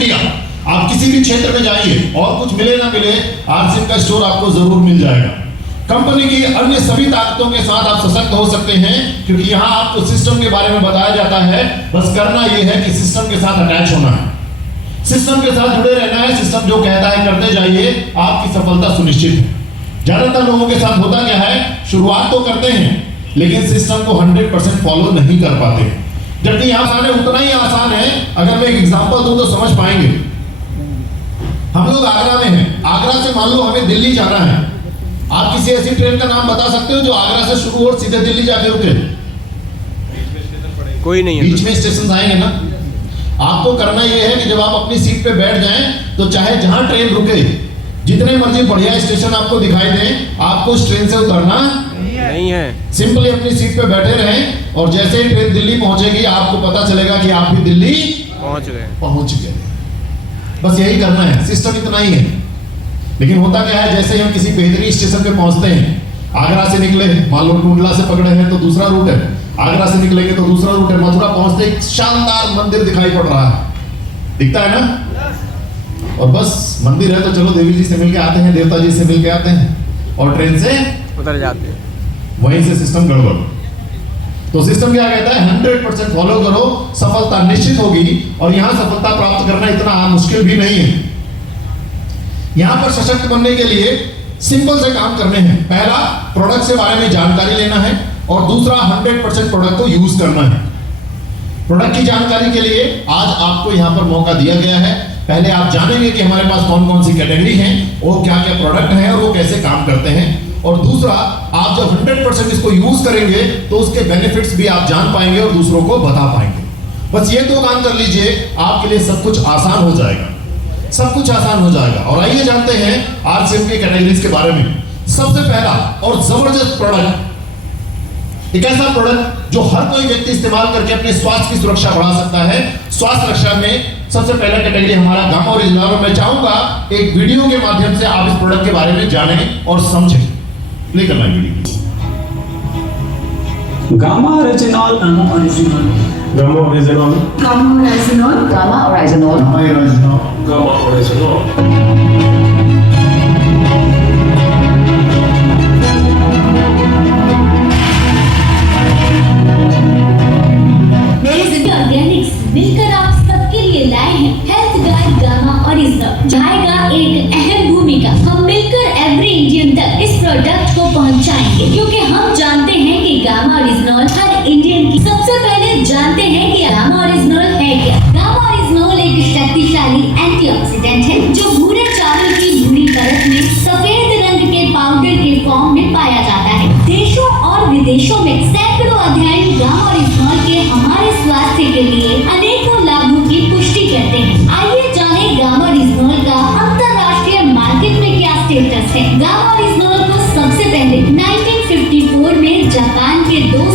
India आप किसी भी क्षेत्र में जाइए और कुछ मिले ना मिले, आरसीएम का स्टोर आपको जरूर मिल जाएगा। कंपनी की अन्य सभी ताकतों के साथ आप सशक्त हो सकते हैं, क्योंकि यहाँ आपको सिस्टम के बारे में बताया जाता है। बस करना यह है कि सिस्टम के साथ अटैच होना है, सिस्टम के साथ जुड़े रहना है। सिस्टम जो कहता है करते जाइए, आपकी सफलता सुनिश्चित है। ज्यादातर लोगों के साथ होता क्या है, शुरुआत तो करते हैं लेकिन सिस्टम को 100% फॉलो नहीं कर पाते। जबकि यहाँ आसान है, उतना ही आसान है। अगर मैं एक एग्जांपल दूं तो समझ पाएंगे। हम लोग आगरा में हैं, आगरा से मान लो हमें दिल्ली जाना है। आप किसी ऐसी ट्रेन का नाम बता सकते हो जो आगरा से शुरू और सीधे दिल्ली जाके रुके? कोई नहीं है। बीच में स्टेशन आएंगे ना। आपको करना यह है कि जब आप अपनी सीट पे बैठ जाएं तो चाहे जहां ट्रेन रुके, जितने मर्जी बढ़िया स्टेशन आपको दिखाई दें, आपको उस ट्रेन से उतरना नहीं है। सिंपली अपनी सीट पे बैठे रहें और जैसे ही ट्रेन दिल्ली पहुंचेगी आपको पता चलेगा कि आप भी दिल्ली पहुंच गए। बस यही करना है, सिस्टम इतना ही है। लेकिन होता क्या है, जैसे ही हम किसी बेहतरीन स्टेशन पे पहुंचते हैं, आगरा से निकले, मान लो टूंडला से पकड़े हैं तो दूसरा रूट है, आगरा से निकलेंगे तो दूसरा रूट है, मथुरा पहुंचते एक शानदार मंदिर दिखाई पड़ रहा है, दिखता है ना। और बस मंदिर है तो चलो देवी जी से मिलके आते हैं, देवता जी से मिलके आते हैं और ट्रेन से उतर जाते हैं। वहीं से सिस्टम गड़बड़। तो सिस्टम क्या कहता है, 100% फॉलो करो, सफलता निश्चित होगी। और यहां सफलता प्राप्त करना इतना मुश्किल भी नहीं है। यहां पर सशक्त बनने के लिए सिंपल से काम करने हैं। पहला, प्रोडक्ट के बारे में जानकारी लेना है और दूसरा 100% प्रोडक्ट को यूज करना है। प्रोडक्ट की जानकारी के लिए आज आपको यहां पर मौका दिया गया है। पहले आप जानेंगे कि हमारे पास कौन कौन सी कैटेगरी है, वो क्या क्या प्रोडक्ट है और वो कैसे काम करते हैं। और दूसरा, आप जब 100% इसको यूज करेंगे तो उसके बेनिफिट्स भी आप जान पाएंगे और दूसरों को बता पाएंगे। बस ये दो काम कर लीजिए, आपके लिए सब कुछ आसान हो जाएगा, सब कुछ आसान हो जाएगा। और आइए जानते हैं आरसीएम की कैटेगरीज के बारे में। सबसे पहला और जबरदस्त प्रोडक्ट, एक ऐसा प्रोडक्ट जो हर कोई व्यक्ति इस्तेमाल करके अपने स्वास्थ्य की सुरक्षा बढ़ा सकता है। स्वास्थ्य रक्षा में सबसे पहला कैटेगरी हमारा गामा ओरिजिनल। और मैं चाहूंगा एक वीडियो के माध्यम से आप इस प्रोडक्ट के बारे में जानें और समझें। प्ले करना video. Gamma original, gamma original, gamma original, gamma original, gamma original, gamma original, gamma original. मिलकर आप सबके लिए लाए हैं हेल्थ गाइड गामा ओरिजिनल। जाएगा एक अहम भूमिका। हम मिलकर एवरी इंडियन तक इस प्रोडक्ट को पहुंचाएंगे, क्योंकि हम जानते हैं कि गामा ओरिजिनल हर इंडियन की। सबसे पहले जानते हैं कि गामा ओरिजिनल है क्या। गामा ओरिजिनल एक शक्तिशाली एंटीऑक्सीडेंट है जो भूरे चावल की भूरी परत में सफेद रंग के पाउडर के फॉर्म में पाया जाता है। देशों और विदेशों में सैकड़ों अध्ययन गामा ओरिजिनल के हमारे स्वास्थ्य के लिए अनेकों लाभों की पुष्टि करते हैं। आइए जाने गामा ओरिजिनल का अंतरराष्ट्रीय मार्केट में क्या स्टेटस है। गामा ओरिजिनल को सबसे पहले 1954 में जापान के 2